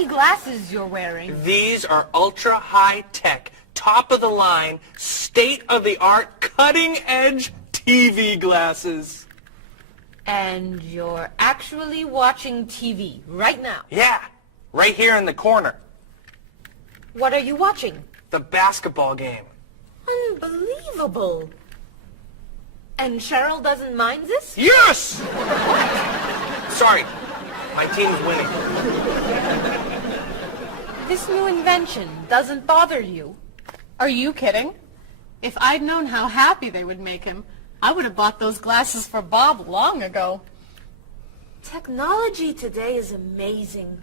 funky glasses you're wearing. These are ultra high-tech, top-of-the-line, state-of-the-art, cutting-edge TV glasses. And you're actually watching TV right now. Yeah, right here in the corner. What are you watching? The basketball game. Unbelievable. And Cheryl doesn't mind this? Yes! Sorry, my team's winning. This new invention doesn't bother you? Are you kidding? If I'd known how happy they would make him, I would have bought those glasses for Bob long ago. Technology today is amazing.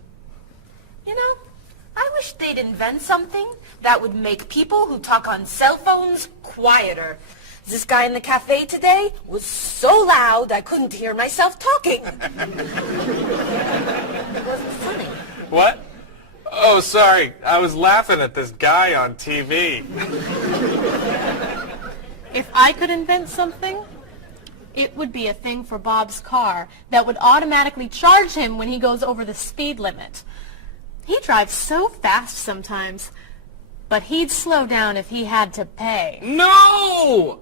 You know, I wish they'd invent something that would make people who talk on cell phones quieter. This guy in the cafe today was so loud I couldn't hear myself talking. It wasn't funny. What? Oh, sorry. I was laughing at this guy on TV. If I could invent something, it would be a thing for Bob's car that would automatically charge him when he goes over the speed limit. He drives so fast sometimes, but he'd slow down if he had to pay. No!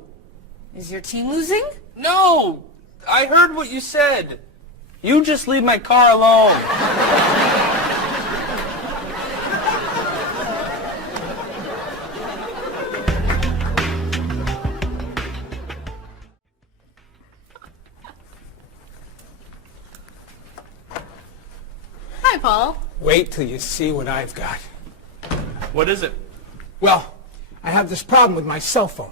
Is your team losing? No! I heard what you said. You just leave my car alone. Hi, Paul. Wait till you see what I've got. What is it? Well, I have this problem with my cell phone.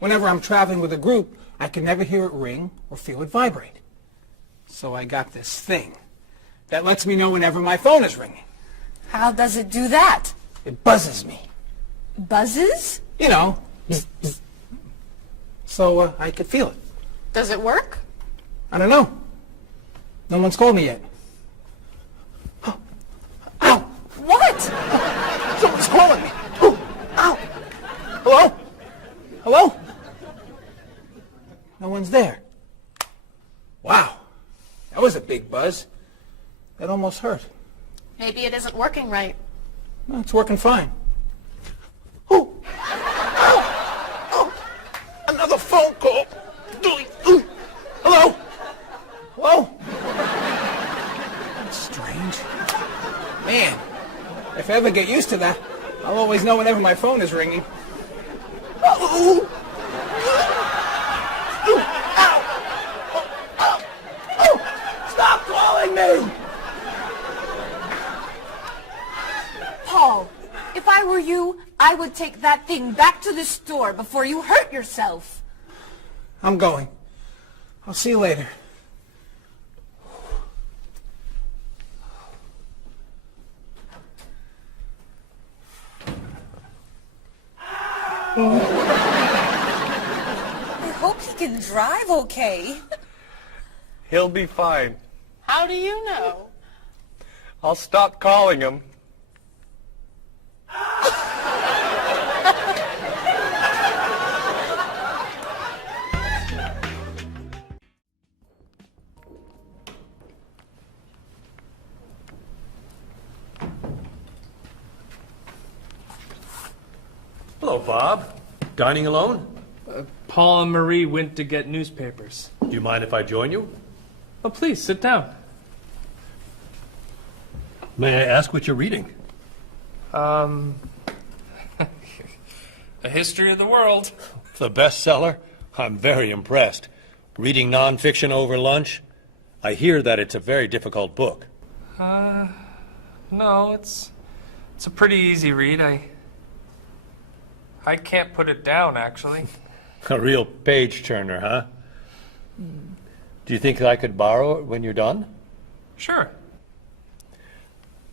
Whenever I'm traveling with a group, I can never hear it ring or feel it vibrate. So I got this thing that lets me know whenever my phone is ringing. How does it do that? It buzzes me. Buzzes? You know, bzz, bzz. So I could feel it. Does it work? I don't know. No one's called me yet. Ow! What? Someone's calling me. Ooh, ow! Hello? Hello? No one's there. Wow. That was a big buzz. That almost hurt. Maybe it isn't working right. Well, it's working fine. Ooh! Ow! Oh! Another phone call. Ooh. Hello? Hello? That's strange. Man, if I ever get used to that, I'll always know whenever my phone is ringing. Ooh. Ooh. Ow! Oh, oh, oh. Stop calling me! Paul, if I were you, I would take that thing back to the store before you hurt yourself. I'm going. I'll see you later. I hope he can drive okay. He'll be fine. How do you know? I'll stop calling him. Hello, Bob. Dining alone? Paul and Marie went to get newspapers. Do you mind if I join you? Oh, please, sit down. May I ask what you're reading? A history of the world. The bestseller? I'm very impressed. Reading nonfiction over lunch? I hear that it's a very difficult book. No, it's a pretty easy read. I can't put it down, actually. A real page-turner, huh? Do you think I could borrow it when you're done? Sure.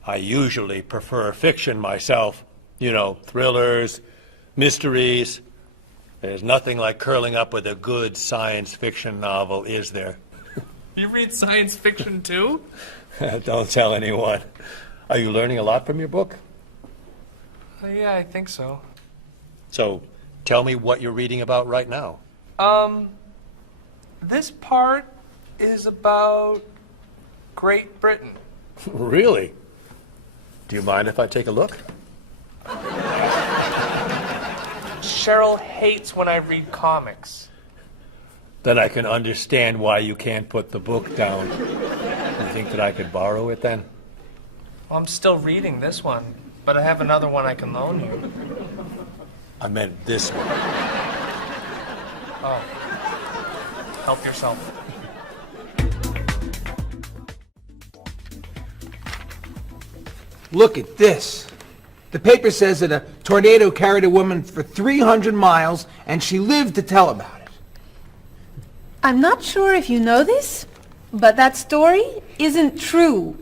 I usually prefer fiction myself. You know, thrillers, mysteries. There's nothing like curling up with a good science fiction novel, is there? You read science fiction, too? Don't tell anyone. Are you learning a lot from your book? Yeah, I think so. So, tell me what you're reading about right now. This part is about Great Britain. Really? Do you mind if I take a look? Cheryl hates when I read comics. Then I can understand why you can't put the book down. You think that I could borrow it then? Well, I'm still reading this one, but I have another one I can loan you. I meant this one. Oh. Help yourself. Look at this. The paper says that a tornado carried a woman for 300 miles, and she lived to tell about it. I'm not sure if you know this, but that story isn't true.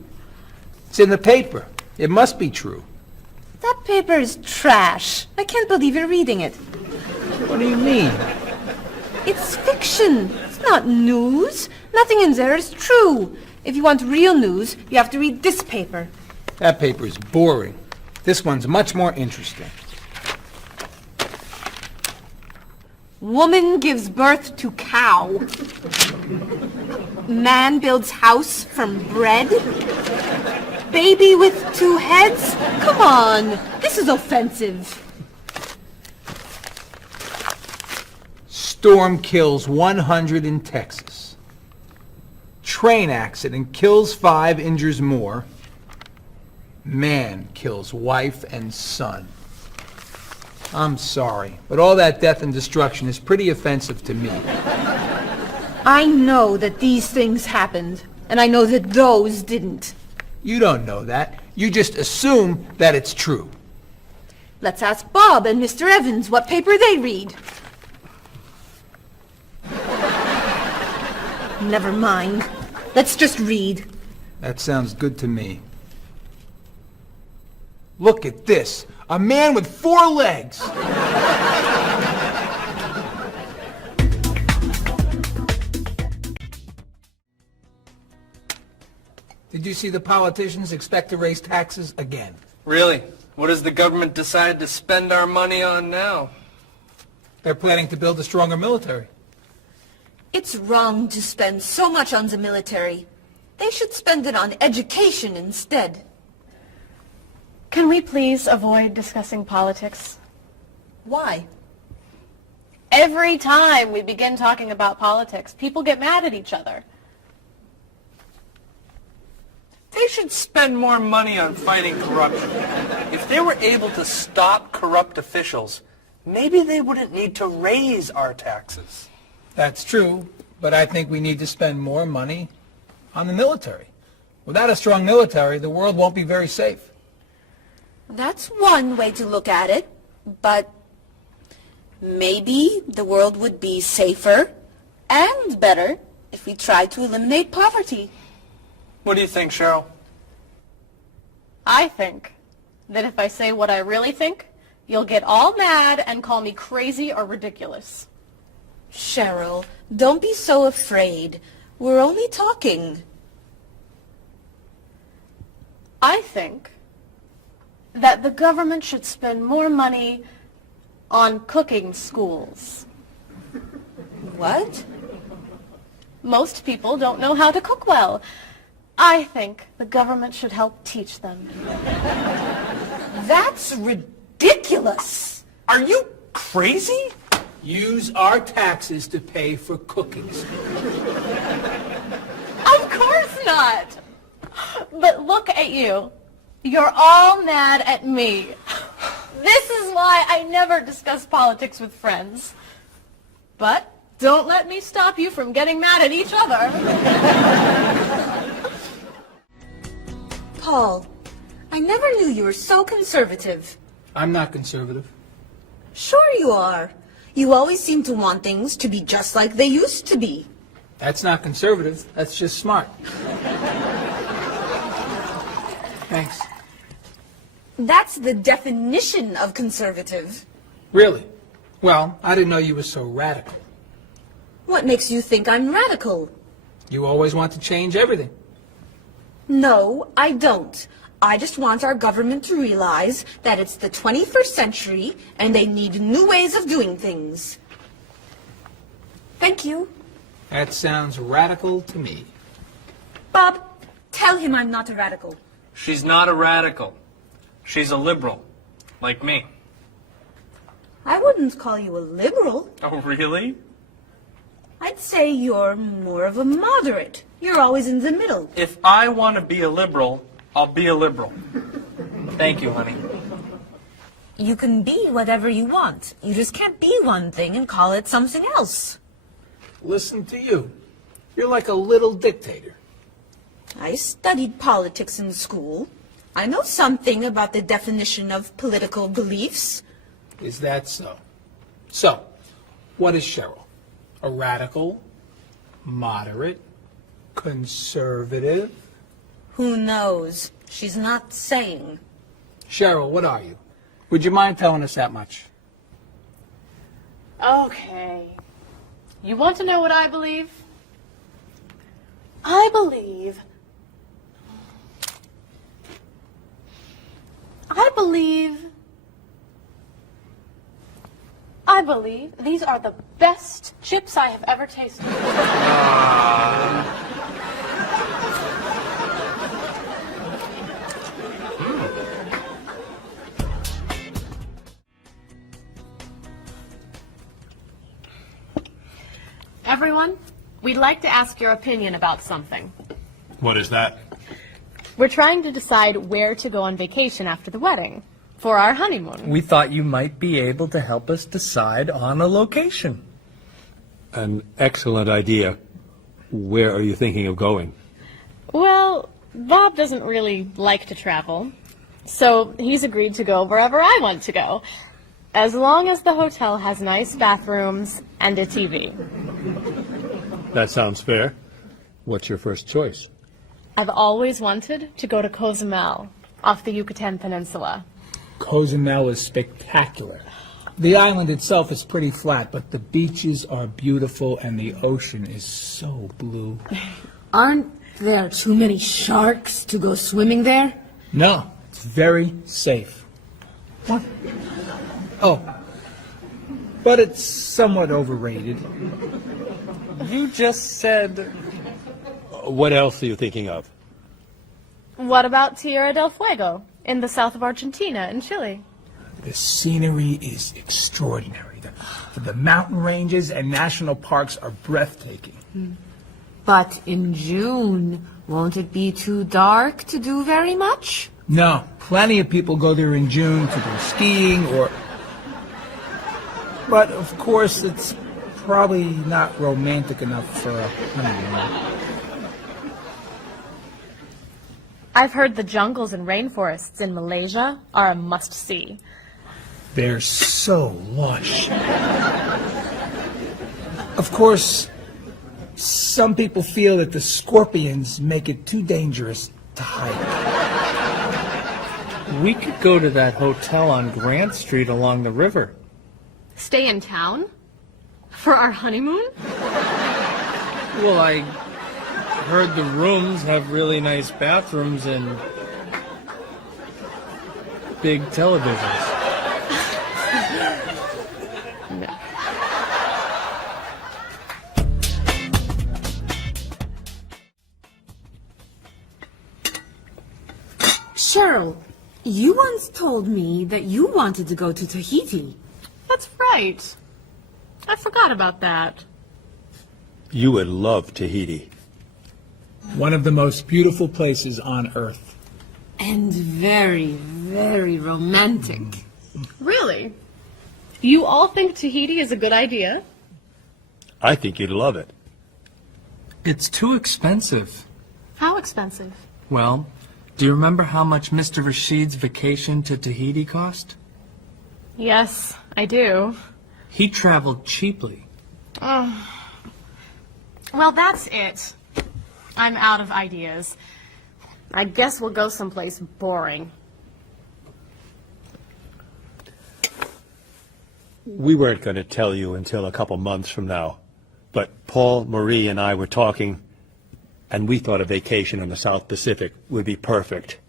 It's in the paper. It must be true. That paper is trash. I can't believe you're reading it. What do you mean? It's fiction. It's not news. Nothing in there is true. If you want real news, you have to read this paper. That paper is boring. This one's much more interesting. Woman gives birth to cow. Man builds house from bread. Baby with 2 heads? Come on, this is offensive. Storm kills 100 in Texas. Train accident kills 5, injures more. Man kills wife and son. I'm sorry, but all that death and destruction is pretty offensive to me. I know that these things happened, and I know that those didn't. You don't know that. You just assume that it's true. Let's ask Bob and Mr. Evans what paper they read. Never mind. Let's just read. That sounds good to me. Look at this. A man with 4 legs. Did you see the politicians expect to raise taxes again? Really? What does the government decide to spend our money on now? They're planning to build a stronger military. It's wrong to spend so much on the military. They should spend it on education instead. Can we please avoid discussing politics? Why? Every time we begin talking about politics, people get mad at each other. They should spend more money on fighting corruption. If they were able to stop corrupt officials, maybe they wouldn't need to raise our taxes. That's true, but I think we need to spend more money on the military. Without a strong military, the world won't be very safe. That's one way to look at it, but maybe the world would be safer and better if we tried to eliminate poverty. What do you think, Cheryl? I think that if I say what I really think, you'll get all mad and call me crazy or ridiculous. Cheryl, don't be so afraid. We're only talking. I think that the government should spend more money on cooking schools. What? Most people don't know how to cook well. I think the government should help teach them. That's ridiculous. Are you crazy? Use our taxes to pay for cooking. Of course not. But look at you. You're all mad at me. This is why I never discuss politics with friends. But don't let me stop you from getting mad at each other. Paul, I never knew you were so conservative. I'm not conservative. Sure you are. You always seem to want things to be just like they used to be. That's not conservative. That's just smart. Thanks. That's the definition of conservative. Really? Well, I didn't know you were so radical. What makes you think I'm radical? You always want to change everything. No, I don't. I just want our government to realize that it's the 21st century and they need new ways of doing things. Thank you. That sounds radical to me. Bob, tell him I'm not a radical. She's not a radical. She's a liberal, like me. I wouldn't call you a liberal. Oh, really? I'd say you're more of a moderate. You're always in the middle. If I want to be a liberal, I'll be a liberal. Thank you, honey. You can be whatever you want. You just can't be one thing and call it something else. Listen to you. You're like a little dictator. I studied politics in school. I know something about the definition of political beliefs. Is that so? So, what is Cheryl? A radical, moderate, conservative? Who knows? She's not saying. Cheryl, what are you? Would you mind telling us that much? Okay. You want to know what I believe? I believe these are the best chips I have ever tasted. Everyone, we'd like to ask your opinion about something. What is that? We're trying to decide where to go on vacation after the wedding for our honeymoon. We thought you might be able to help us decide on a location. An excellent idea. Where are you thinking of going? Well, Bob doesn't really like to travel, so he's agreed to go wherever I want to go, as long as the hotel has nice bathrooms and a TV. That sounds fair. What's your first choice? I've always wanted to go to Cozumel, off the Yucatan Peninsula. Cozumel is spectacular. The island itself is pretty flat, but the beaches are beautiful and the ocean is so blue. Aren't there too many sharks to go swimming there? No, it's very safe. What? Oh, but it's somewhat overrated. You just said... What else are you thinking of? What about Tierra del Fuego, in the south of Argentina and Chile? The scenery is extraordinary. The mountain ranges and national parks are breathtaking. But in June, won't it be too dark to do very much? No, plenty of people go there in June to go skiing or... But, of course, it's probably not romantic enough for a honeymoon. I've heard the jungles and rainforests in Malaysia are a must-see. They're so lush. Of course, some people feel that the scorpions make it too dangerous to hike. We could go to that hotel on Grant Street along the river. Stay in town? For our honeymoon? Well, I heard the rooms have really nice bathrooms and big televisions. Cheryl, you once told me that you wanted to go to Tahiti. That's right. I forgot about that. You would love Tahiti. One of the most beautiful places on Earth. And very, very romantic. Really? You all think Tahiti is a good idea? I think you'd love it. It's too expensive. How expensive? Well, do you remember how much Mr. Rashid's vacation to Tahiti cost? Yes, I do. He traveled cheaply. Well, that's it. I'm out of ideas. I guess we'll go someplace boring. We weren't going to tell you until a couple months from now, but Paul, Marie, and I were talking, and we thought a vacation in the South Pacific would be perfect.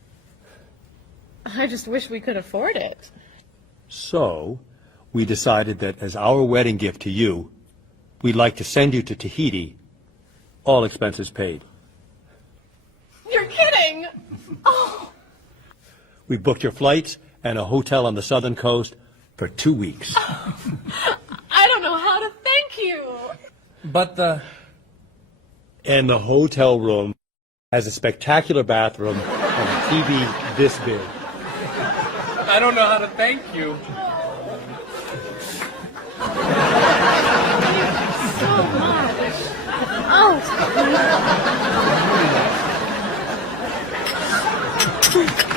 I just wish we could afford it. So, we decided that as our wedding gift to you, we'd like to send you to Tahiti, all expenses paid. You're kidding! Oh, We booked your flights and a hotel on the southern coast for 2 weeks. I don't know how to thank you. But And the hotel room has a spectacular bathroom and a TV this big. I don't know how to thank you. So much. Oh.